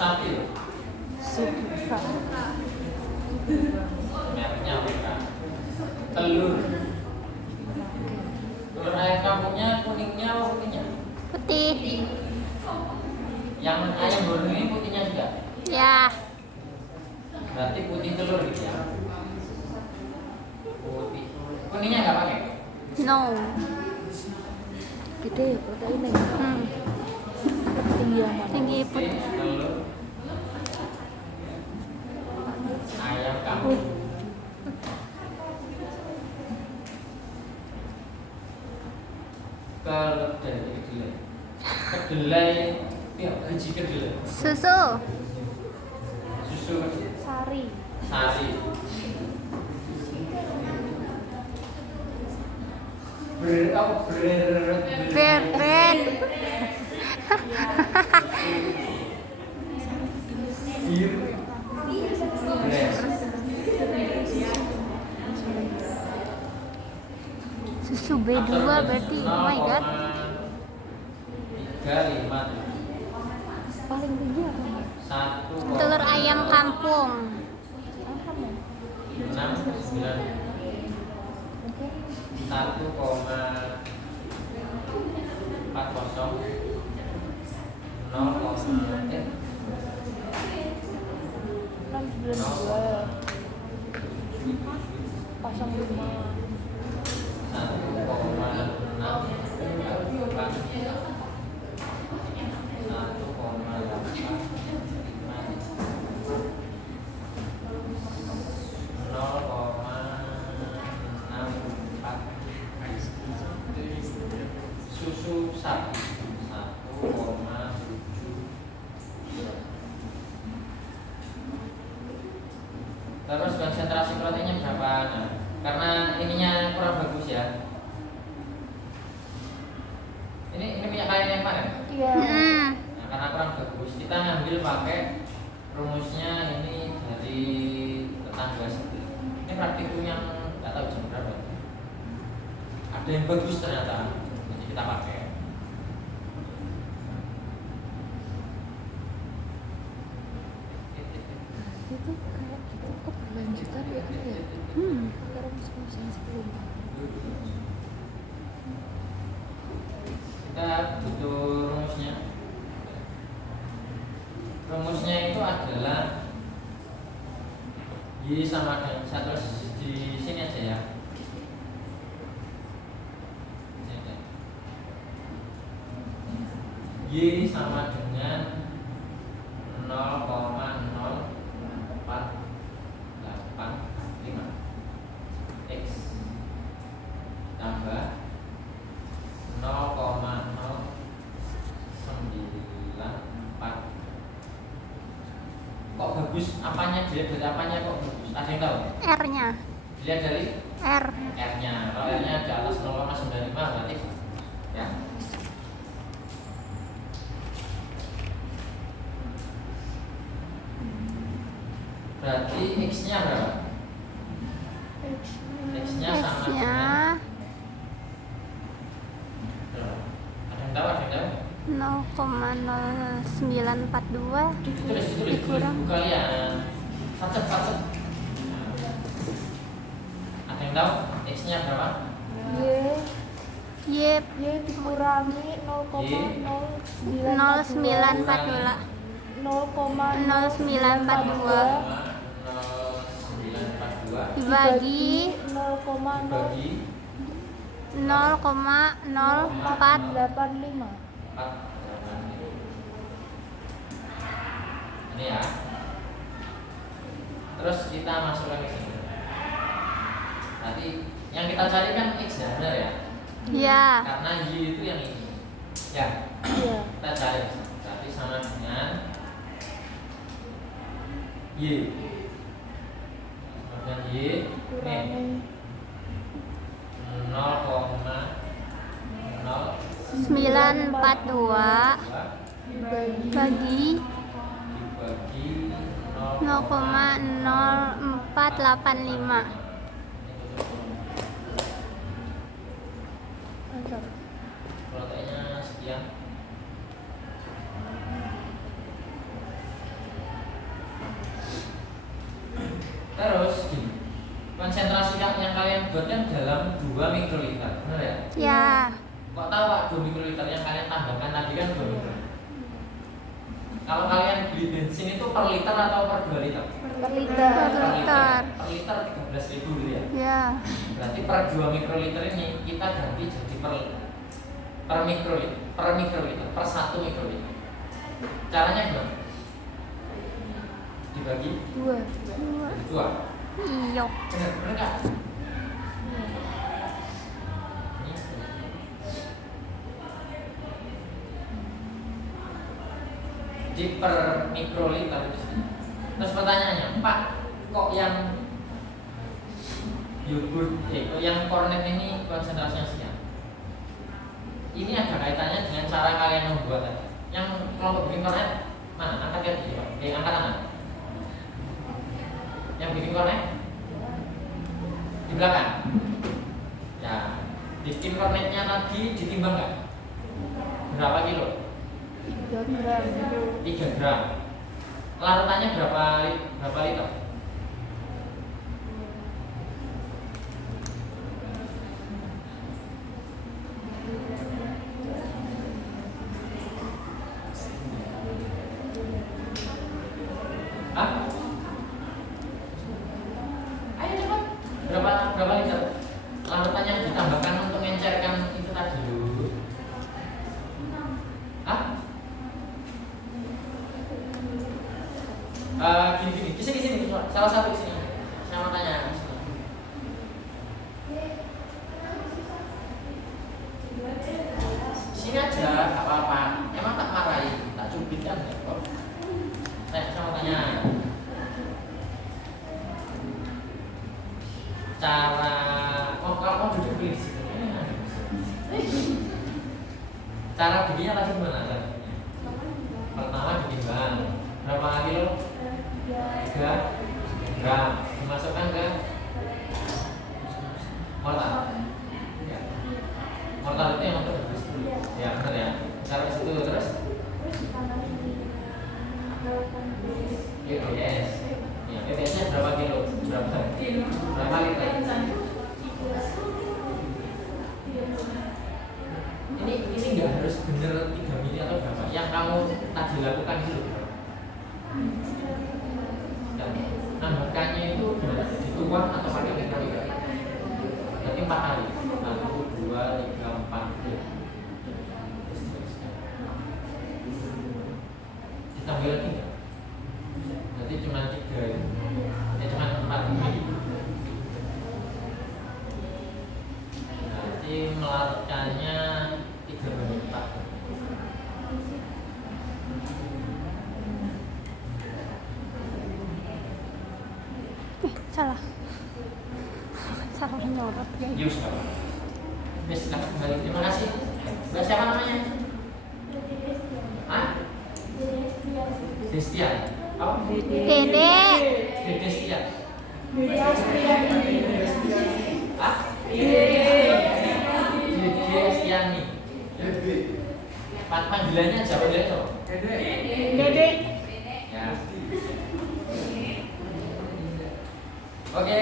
sapi loh. Susu sapi. Mereknya apa? Telur. Telur ayam kampungnya kuningnya apa putihnya? Putih. Yang ayam Borneo ini putihnya juga? Ya. Berarti putih telur gitu ya? Putih. Kuningnya nggak pakai? No. Gede ya proteinnya. Tinggi yang mana? Tinggi putih. Telur. Ayam kampung. Kedelai. Kedelai. Ya, biji kedelai. Susu. Susu Sari. sari. Bread. Susu B2 berarti. Oh my god. 35 Paling tinggi apa? 1 Telur ayam kampung. Aham ya? 69 Oke. 1,40 692 05. 1,64 susu sapi 1,7. Terus konsentrasi proteinnya berapa? Nah, karena ininya kurang bagus ya. Ini minyak kayu yang mana? Iya. Nah, karena kurang bagus, kita ngambil pakai rumusnya ini dari tetangga sebelah. Ini praktikum yang nggak tahu jam berapa. Ada yang bagus ternyata, jadi kita pakai. Itu kayak itu keberlanjutan ya kan ya? Karena musim sebelumnya. Kita butuh rumusnya. Rumusnya itu adalah Y sama dengan satu di sini aja ya. Y sama dengan 0,0485 X tambah 0,094. Kok bagus? Apanya dilihat dari apanya kok bagus? Ada yang tahu? R-nya. Dilihat dari R. R-nya. Kalau R-nya di atas 0,95 berarti ya. Berarti X-nya berapa? X-nya sama X-nya dengan berapa? Ada yang tahu? Ada yang tahu? 0,0942 Ditulis dikurang buku kalian. Facet. Ada yang tahu? X-nya berapa? Y Y dikurangi 0,0942 dibagi 0,0485. Ini ya. Terus kita masukkan ke sini. Nanti yang kita cari kan X ya, benar ya? ya. Karena Y itu yang ini. Ya. Iya. Kita cari. Berarti sama dengan Y. Sama dengan Y. Kurangi Nih. 942 bagi dibagi 0,0485. Antar. proteinnya sekian. buat kan dalam 2 mikroliter, benar ya? Ya. Kok tahu Pak 2 mikroliter yang kalian tambahkan tadi kan 2 mikroliter. Kalau kalian beli bensin itu per liter atau per 2 liter? Per liter. Per liter. Per liter 13.000 gitu ya. Ya. Berarti per 2 mikroliter ini kita ganti jadi per mikroliter, per 1 mikroliter. Caranya gimana? Dibagi 2. jadi 2. Iya. Benar nggak? Ini. Jadi per mikroliter. Terus pertanyaannya, Pak, kok yang yogurt, kok yang kornet ini konsentrasinya sekian? Ini ada kaitannya dengan cara kalian membuat tadi. Yang kelompok bikin kornet mana? Angkat kaki Pak. Angkat tangan. Yang bikin kornet di belakang. Ya, bikin kornetnya tadi ditimbang nggak? Berapa kilo? 3 gram. 3 gram. Larutannya berapa liter? Hah? Ayo cepat. Berapa liter? Larutan yang ditambahkan untuk mencerkan itu tadi dulu. Hah? Gini. Kesini. Salah satu kesini. Saya mau tanya. Sini aja, apa-apa. Emang tak marahi, tak cubit kan ya kok. Saya mau tanya. Kalau duduk di situ. Cara bikinnya tadi gimana? Pertama ditimbang berapa kilo? 3 gram. Dimasukkan ke mortar. Ya. Mortar itu yang untuk rebus. Ya benar ya. Taruh situ terus. PPS. Ya, PPS-nya berapa kilo? Berapa liter? Ini nggak harus bener 3 mili atau berapa. Yang kamu tadi lakukan itu loh. Nambahkannya itu gimana? Dituang atau pakai mikroliter? Berarti 4 kali. 1, 2, 3, 4. Ditambah lagi nggak? Berarti cuma 3 ya? Cuma 4 mili. Berarti melarutkannya 3/4. Salah nyorot guys. Yus, silakan kembali. Terima kasih. Mbak siapa namanya? Hah? Destian. Apa? Dede. Destian. Hah? Destiani. Panggilannya siapa dia tuh? Dede. Ya. Oke.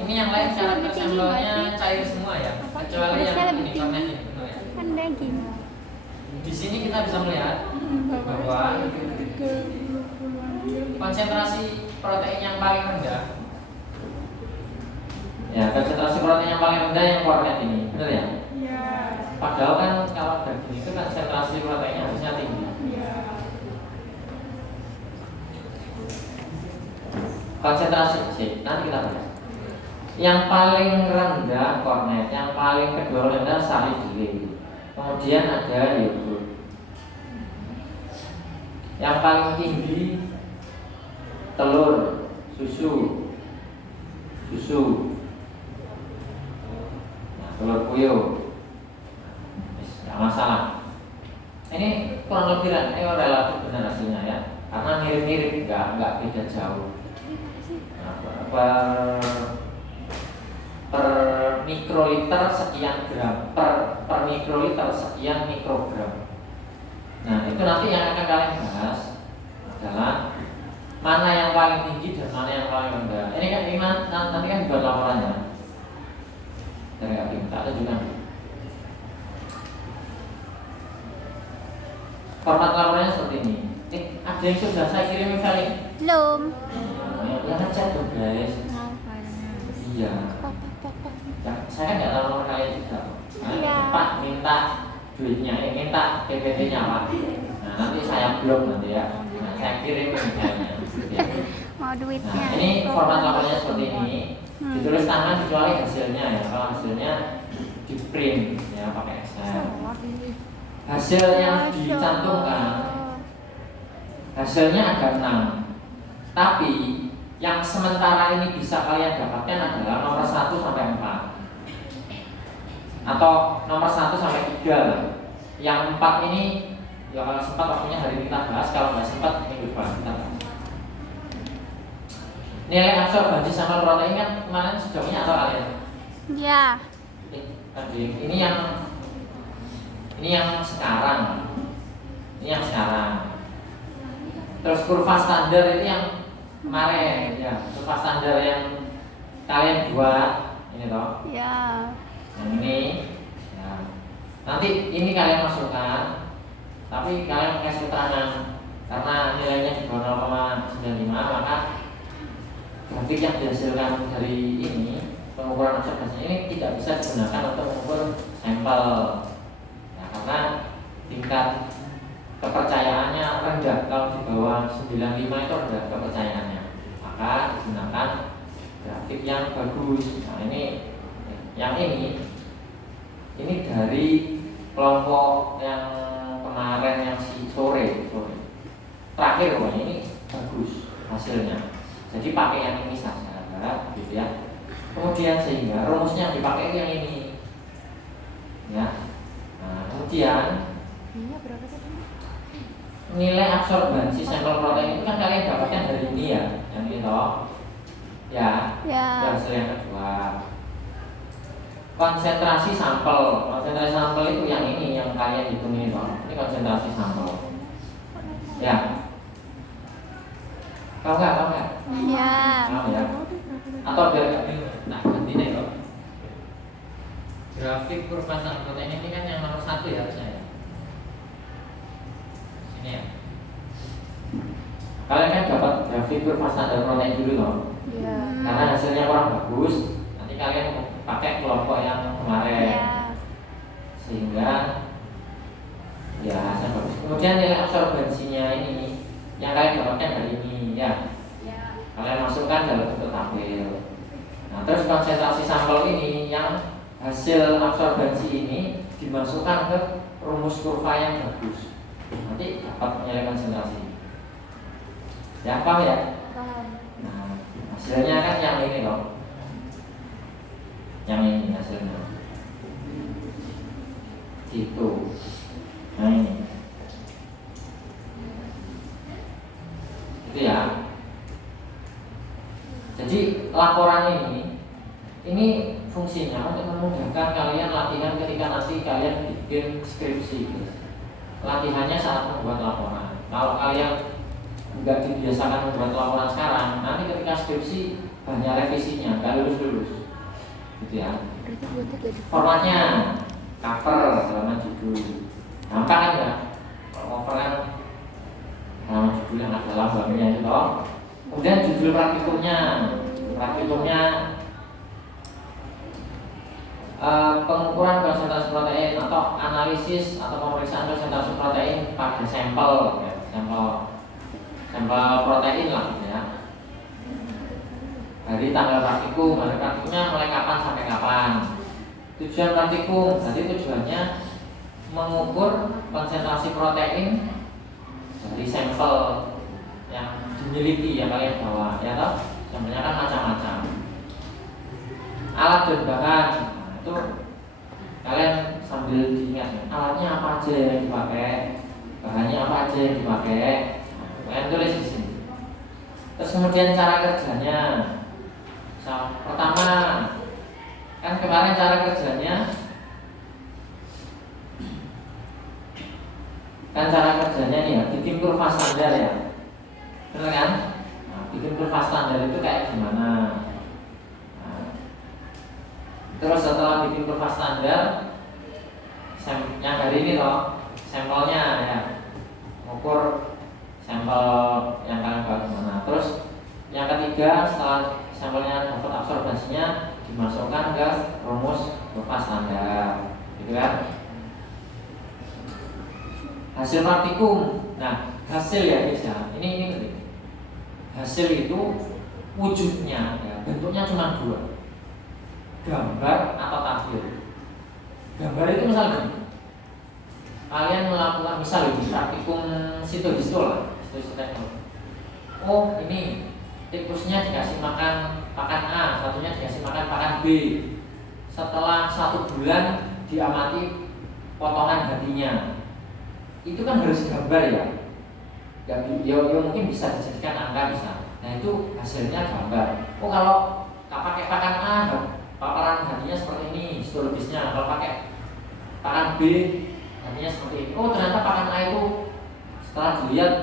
Ini yang lain cara sampelnya cair semua ya, kecuali yang ini kornet ini, benar ya? Kan daging. Di sini kita bisa melihat bahwa konsentrasi protein yang paling rendah, ya konsentrasi protein yang paling rendah yang kornet ini, benar ya? Padahal kan kalau daging itu konsentrasi proteinnya harusnya tinggi. Konsentrasi sih, nanti kita bahas. Yang paling rendah kornet, yang paling kedua rendah sari giling. Kemudian ada yogurt. Yang paling tinggi telur, susu. Nah, telur puyuh. Tidak masalah. Ini kurang lebih relatif benar hasilnya ya, karena mirip-mirip, nggak beda jauh. Per mikroliter sekian gram, per mikroliter sekian mikrogram. Nah itu nanti yang akan kalian bahas adalah mana yang paling tinggi dan mana yang paling rendah. Ini kan nanti kan buat laporannya dari Abim, tak tunjukkan. Format laporannya seperti ini. Ada yang sudah saya kirim file ini? Belum. Ya ngecek tuh guys. Mau filenya. Iya. Ya, saya kan nggak tahu nomor kalian juga. Iya. Pak minta duitnya, minta PPT-nya Pak. Nah nanti saya blok nanti ya. Nah, saya kirim filenya. Ya. Mau duitnya. Nah ini format laporannya seperti ini. Ditulis tangan kecuali hasilnya ya. Kalau hasilnya di print ya pakai Excel. Hasil yang dicantumkan, hasilnya ada 6. Tapi yang sementara ini bisa kalian dapatkan adalah nomor 1 sampai 4 atau nomor 1 sampai 3 lah. Yang 4 ini ya kalau sempat waktunya hari ini kita bahas, kalau nggak sempat minggu depan kita bahas. Nilai absorbansi sampel protein kan kemarin sejauhnya atau kalian? Ya. Ini yang sekarang. Ini yang sekarang. Terus kurva standar itu yang kemarin ya, kurva standar yang kalian buat ini toh. Ya. Yang ini ya. Nanti ini kalian masukkan, tapi kalian kasih keterangan karena nilainya di bawah 0,95, maka grafik yang dihasilkan dari ini pengukuran observasi ini tidak bisa digunakan untuk mengukur sampel ya, karena tingkat kepercayaannya rendah. Kalau di bawah 95 itu rendah kepercayaannya, maka digunakan grafik yang bagus. Nah ini yang ini dari kelompok yang kemarin yang sore terakhir pokoknya ini bagus hasilnya. Jadi pakai yang ini saja, gitu ya. Kemudian sehingga rumusnya yang dipakai yang ini, ya. Nah, kemudian nilai absorbansi sampel protein itu kan kalian dapatkan dari ini ya, yang ini toh, ya. Ya. Hasil yang kedua. Konsentrasi sampel itu yang ini yang kalian hitung ini toh. Ini konsentrasi sampel, ya. Tahu nggak? Ya. Tahu ya. Atau biar nggak bingung, nah ganti deh kok. Grafik kurva sampel protein ini kan yang nomor 1 ya harusnya ya. Sini ya. Kalian kan dapat grafik kurva standar protein dulu loh. Iya. Karena hasilnya kurang bagus, nanti kalian pakai kelompok yang kemarin. Ya. Sehingga ya hasilnya bagus. Kemudian nilai absorbansinya ini yang kalian dapatkan dari ini ya. Kalian masukkan dalam bentuk tabel. Nah, terus konsentrasi sampel ini yang hasil absorbansi ini dimasukkan ke rumus kurva yang bagus. Nanti dapat nilai konsentrasi. Ya, paham ya? Nah, hasilnya kan yang ini loh. Yang ini hasilnya. Gitu. Nah ini. Itu ya. Jadi laporan ini fungsinya untuk memudahkan kalian latihan ketika nanti kalian bikin skripsi. Latihannya saat membuat laporan. Kalau kalian nggak dibiasakan membuat laporan sekarang, nanti ketika skripsi banyak revisinya, nggak lulus, gitu ya. Formatnya cover, halaman judul, gampang kan ya? Kalau cover kan halaman judul yang ada lambangnya itu toh. Kemudian judul praktikumnya pengukuran konsentrasi protein atau analisis atau pemeriksaan konsentrasi protein pada sampel protein lah ya. Dari tanggal praktikum, dari praktikumnya mulai kapan sampai kapan. Tujuan praktikum, jadi tujuannya mengukur konsentrasi protein dari sampel yang dimiliki yang kalian bawa, ya toh? Sampelnya kan macam-macam. Alat dan bahan, nah, itu kalian sambil diingat, alatnya apa aja yang dipakai, bahannya apa aja yang dipakai, nah, kalian tulis di sini. Terus kemudian cara kerjanya, pertama kan kemarin cara kerjanya, nih ya, bikin kurva standar ya. Benar kan? bikin kurva standar itu kayak gimana. Nah, terus setelah bikin kurva standar, yang hari ini loh, sampelnya ya, ukur sampel yang kalian buat gimana. Terus yang ketiga, setelah sampelnya dapat absorbasinya, dimasukkan ke rumus kurva standar, gitu kan? Hasil praktikum. Nah, hasil ya guys ya, ini penting. Hasil itu wujudnya ya, bentuknya cuma dua, gambar atau tabel. Gambar itu misalnya kalian melakukan misal di praktikum situ lah, oh ini tikusnya dikasih makan pakan A, satunya dikasih makan pakan B. Setelah 1 bulan diamati potongan hatinya. Itu kan harus gambar ya. Ya mungkin bisa dijadikan angka bisa. Nah itu hasilnya gambar. Oh kalau pakai pakan A, paparan hatinya seperti ini, histologisnya. Kalau pakai pakan B, hatinya seperti ini. Oh ternyata pakan A itu setelah dilihat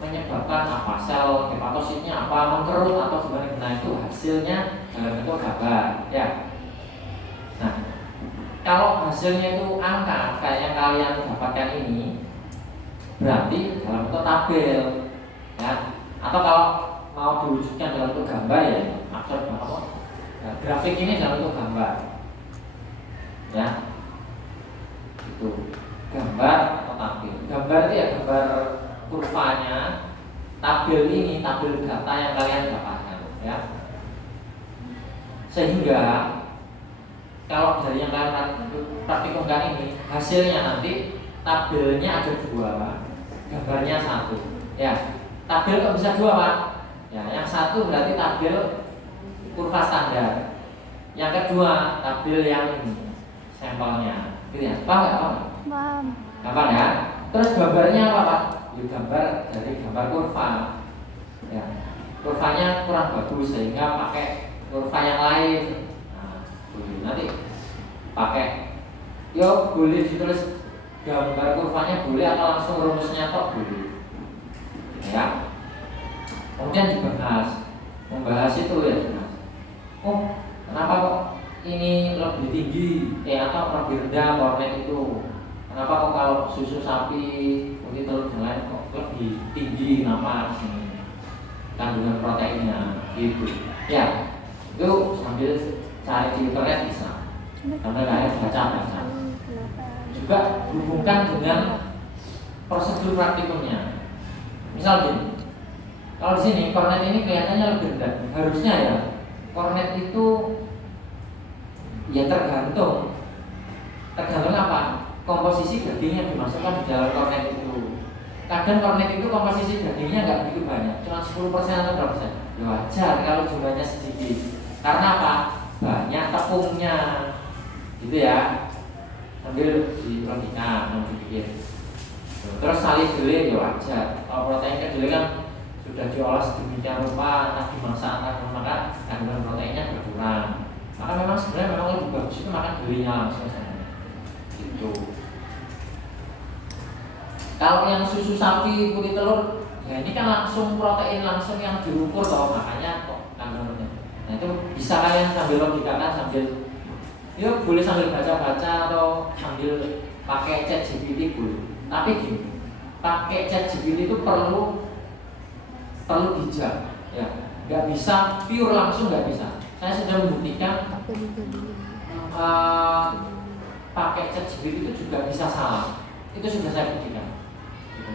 menyebabkan apa, sel hepatositnya apa, mengkerut atau gimana. Nah itu hasilnya dalam bentuk gambar ya. Nah kalau hasilnya itu angka kayak yang kalian dapatkan ini, berarti dalam bentuk tabel ya. Atau kalau mau diwujudkan dalam bentuk gambar ya, maksud apa? Nah, grafik ini dalam bentuk gambar ya. Itu gambar atau tabel. Gambar itu ya gambar kurvanya, tabel ini tabel data yang kalian dapatkan ya. Sehingga kalau dari yang kalian praktikumkan ini, hasilnya nanti tabelnya ada 2, gambarnya 1 ya. Tabel kok bisa 2 Pak? Ya, yang 1 berarti tabel kurva standar, yang kedua tabel yang ini sampelnya gitu ya. Paham nggak Pak? Paham. Gampang ya. Terus gambarnya apa Pak? Ya, gambar dari gambar kurva ya. Kurvanya kurang bagus sehingga pakai kurva yang lain. Nah, nanti pakai boleh ditulis gambar kurvanya boleh atau langsung rumusnya kok boleh ya. Kemudian membahas itu ya jelas. Oh kenapa kok ini lebih tinggi atau lebih rendah kornet itu? Kenapa kok kalau susu sapi putih telur dan lain kok lebih tinggi, kenapa kandungan proteinnya gitu ya. Itu sambil cari di internet bisa, karena kalian baca juga hubungkan dengan prosedur praktikumnya. Misal gini, kalau di sini kornet ini kelihatannya lebih rendah, harusnya ya kornet itu ya tergantung apa, komposisi daging yang dimasukkan di dalam kornet itu. Kadang kornet itu komposisi dagingnya nggak begitu banyak, cuma 10% atau berapa persen. Ya wajar kalau jumlahnya sedikit. Karena apa? Banyak tepungnya, gitu ya. Sambil di logika, sambil dipikir. Terus salib dulu ya wajar. Kalau protein kedelai kan sudah diolah sedemikian rupa, entah dimasak, maka kandungan proteinnya berkurang. Maka memang sebenarnya memang lebih bagus itu makan durinya langsung. Gitu. Kalau yang susu sapi putih telur, ya ini kan langsung protein langsung yang diukur toh, makanya kok kandungannya. Nah itu bisa kalian sambil logikakan sambil, yuk boleh sambil baca-baca atau sambil pakai ChatGPT boleh. Tapi gini, pakai ChatGPT itu perlu bijak, ya. Nggak bisa pure langsung, nggak bisa. Saya sudah membuktikan pakai ChatGPT itu juga bisa salah. Itu sudah saya buktikan.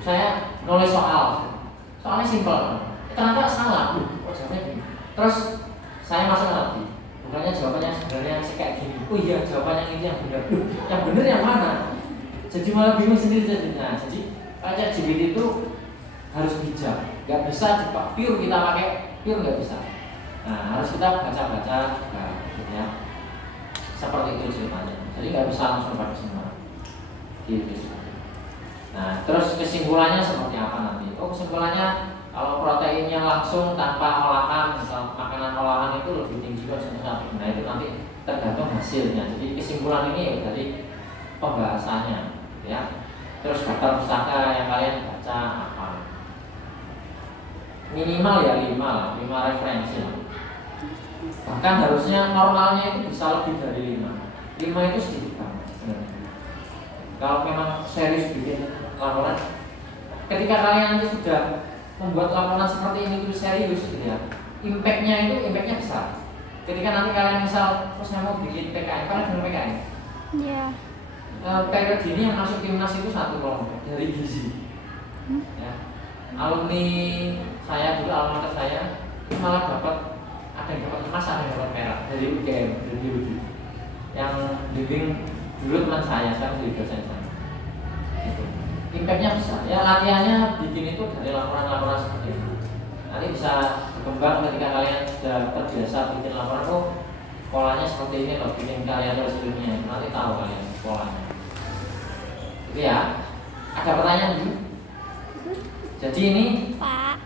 Saya nulis soalnya simpel, ternyata salah. Oh jawabnya gini. Terus saya masuk lagi, bukannya jawabannya sebenarnya kayak gini. Oh iya jawabannya ini yang benar. Yang benar yang mana? Jadi malah bingung sendiri jadinya. Jadi ChatGPT itu harus bijak, nggak bisa pure kita pakai pure, nggak bisa. Nah harus kita baca-baca juga, gitu ya. Seperti itu ceritanya. Jadi nggak bisa langsung pakai semua. Gitu. Nah terus kesimpulannya seperti apa nanti? Oh kesimpulannya kalau proteinnya langsung tanpa olahan, misal makanan olahan itu lebih tinggi dari sapi. Nah itu nanti tergantung hasilnya. Jadi kesimpulan ini ya dari pembahasannya, gitu ya. Terus daftar pustaka yang kalian baca apa? minimal ya 5 referensi lah. Bahkan harusnya normalnya itu bisa lebih dari 5 itu sedikit banget sebenarnya. Kalau memang serius bikin laporan, ketika kalian nanti sudah membuat laporan seperti ini itu serius gitu ya, impactnya besar. Ketika nanti kalian misal terus mau bikin PKN, kalian dengan PKN Iya. periode ini yang masuk timnas itu 1 kelompok dari gizi ya. Alumni saya juga, alumni saya itu malah dapat, ada yang dapat emas, ada yang dapat perak dari UGM, dari UGM yang bimbing dulu teman saya, sekarang jadi dosen saya gitu. Impactnya besar ya, latihannya bikin itu dari laporan-laporan seperti itu. Nanti bisa berkembang ketika kalian sudah terbiasa bikin laporan, oh polanya seperti ini loh, bikin karya tulisnya, nanti tahu kalian polanya. Itu ya. Ada pertanyaan dulu? Jadi ini Pak.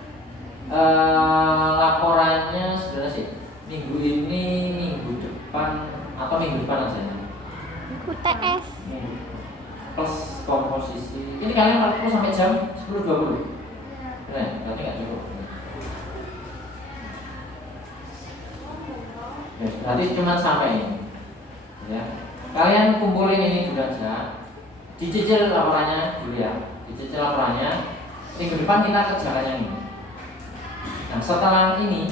laporannya sebenarnya sih minggu ini, minggu depan atau minggu depan aja. UTS. Plus komposisi. Ini kalian waktu sampai jam 10.20. Benar, berarti nggak cukup. Ya, berarti cuma sampai ini. Ya. Kalian kumpulin ini dulu aja. Dicicil laporannya dulu ya. Dicicil laporannya. Minggu depan kita kerjakan yang ini. Nah, setelah ini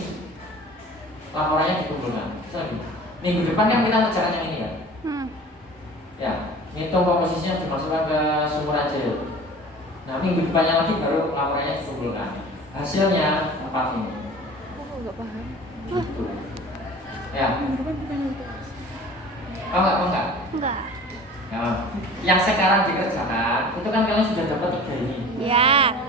laporannya dikumpulkan. Minggu depan kan kita kerjakan yang ini kan. Ya, ngitung komposisinya dimasukkan ke sumur aja. Nah, minggu depannya lagi baru laporannya dikumpulkan. Hasilnya 4 ini. Aku nggak paham. Gitu. Ya. Minggu depan bukan UTS. Oh enggak? Enggak. Ya. Yang sekarang dikerjakan itu kan kalian sudah dapat 3 ini. Ya.